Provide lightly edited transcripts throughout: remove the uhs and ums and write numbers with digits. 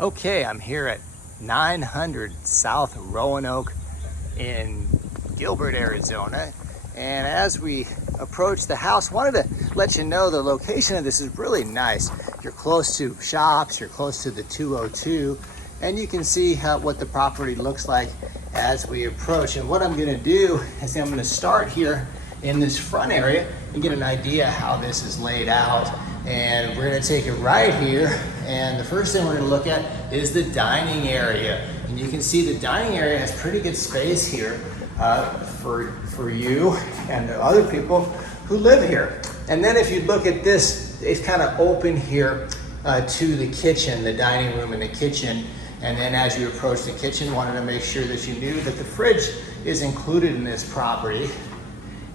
Okay, I'm here at 900 South Roanoke in Gilbert, Arizona. And as we approach the house, wanted to let you know the location of this is really nice. You're close to shops, you're close to the 202, and you can see what the property looks like as we approach. And what I'm gonna do is I'm gonna start here in this front area and get an idea how this is laid out. And we're gonna take it right here. And the first thing we're gonna look at is the dining area. And you can see the dining area has pretty good space here for you and the other people who live here. And then if you look at this, it's kind of open here to the kitchen, the dining room and the kitchen. And then as you approach the kitchen, wanted to make sure that you knew that the fridge is included in this property.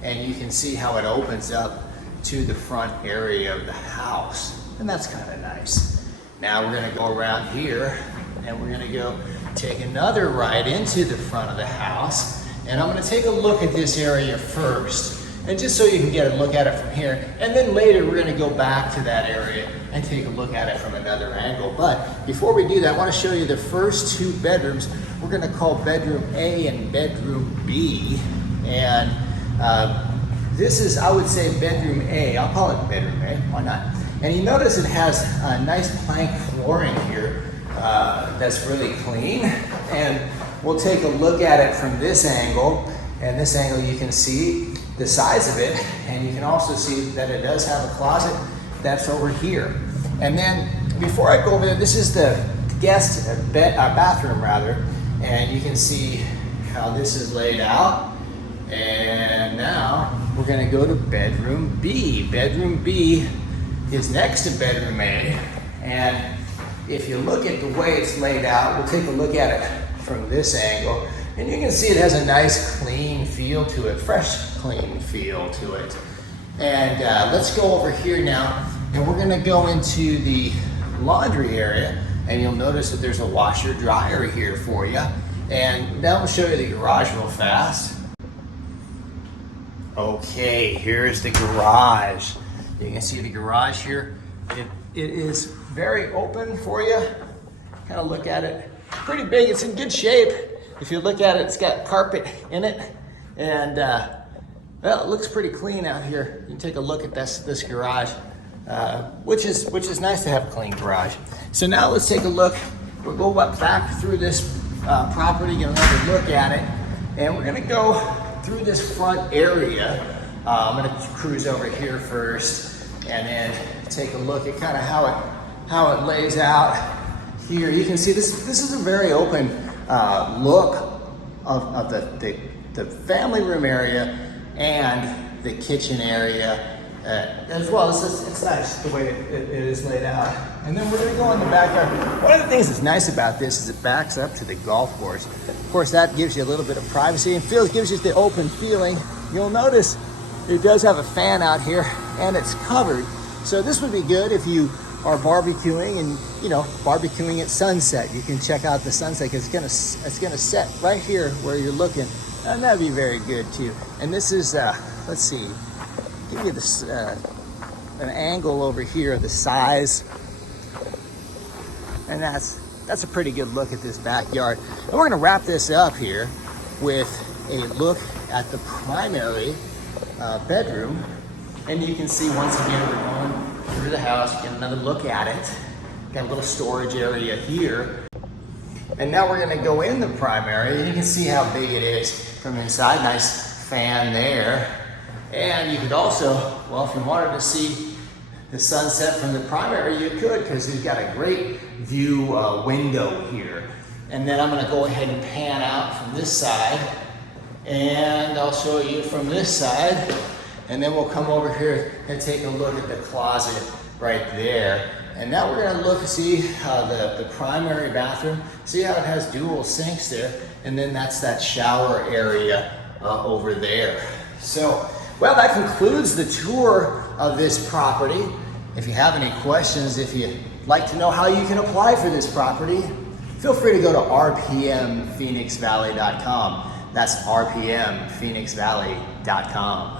And you can see how it opens up to the front area of the house. And that's kind of nice. Now we're gonna go around here and we're gonna go take another right into the front of the house. And I'm gonna take a look at this area first. And just so you can get a look at it from here. And then later we're gonna go back to that area and take a look at it from another angle. But before we do that, I wanna show you the first two bedrooms. We're gonna call bedroom A and bedroom B. And this is, I would say, bedroom A. I'll call it bedroom A, why not? And you notice it has a nice plank flooring here that's really clean. And we'll take a look at it from this angle. And this angle you can see the size of it. And you can also see that it does have a closet that's over here. And then before I go over there, this is the guest bathroom rather. And you can see how this is laid out. And now we're gonna go to bedroom B. Bedroom B is next to bedroom A. And if you look at the way it's laid out, we'll take a look at it from this angle. And you can see it has a nice clean feel to it, fresh clean feel to it. And let's go over here now. And we're gonna go into the laundry area. And you'll notice that there's a washer dryer here for you. And now we'll show you the garage real fast. Okay, here's the garage. You can see the garage here. It is very open for you. Kind of look at it. Pretty big, it's in good shape. If you look at it, it's got carpet in it. And well, it looks pretty clean out here. You can take a look at this garage, which is nice to have a clean garage. So now let's take a look. We'll go back through this property, get another look at it. And we're gonna go through this front area. I'm gonna cruise over here first and then take a look at kind of how it lays out here. You can see this is a very open look of the family room area and the kitchen area as well. It's nice the way it is laid out. And then we're gonna go in the backyard. One of the things that's nice about this is it backs up to the golf course. Of course, that gives you a little bit of privacy and gives you the open feeling. You'll notice it does have a fan out here and it's covered. So this would be good if you are barbecuing and, you know, barbecuing at sunset. You can check out the sunset because it's gonna set right here where you're looking. And that'd be very good too. And this is, let's see, give you this, an angle over here of the size. And that's a pretty good look at this backyard. And we're gonna wrap this up here with a look at the primary bedroom. And you can see once again, we're going through the house, get another look at it. Got a little storage area here. And now we're gonna go in the primary and you can see how big it is from inside. Nice fan there. And you could also, well, if you wanted to see the sunset from the primary, you could, because we've got a great view window here. And then I'm gonna go ahead and pan out from this side, and I'll show you from this side, and then we'll come over here and take a look at the closet right there. And now we're gonna look and see the primary bathroom, see how it has dual sinks there, and then that's that shower area over there. So, well, that concludes the tour of this property. If you have any questions, if you'd like to know how you can apply for this property, feel free to go to rpmphoenixvalley.com. That's rpmphoenixvalley.com.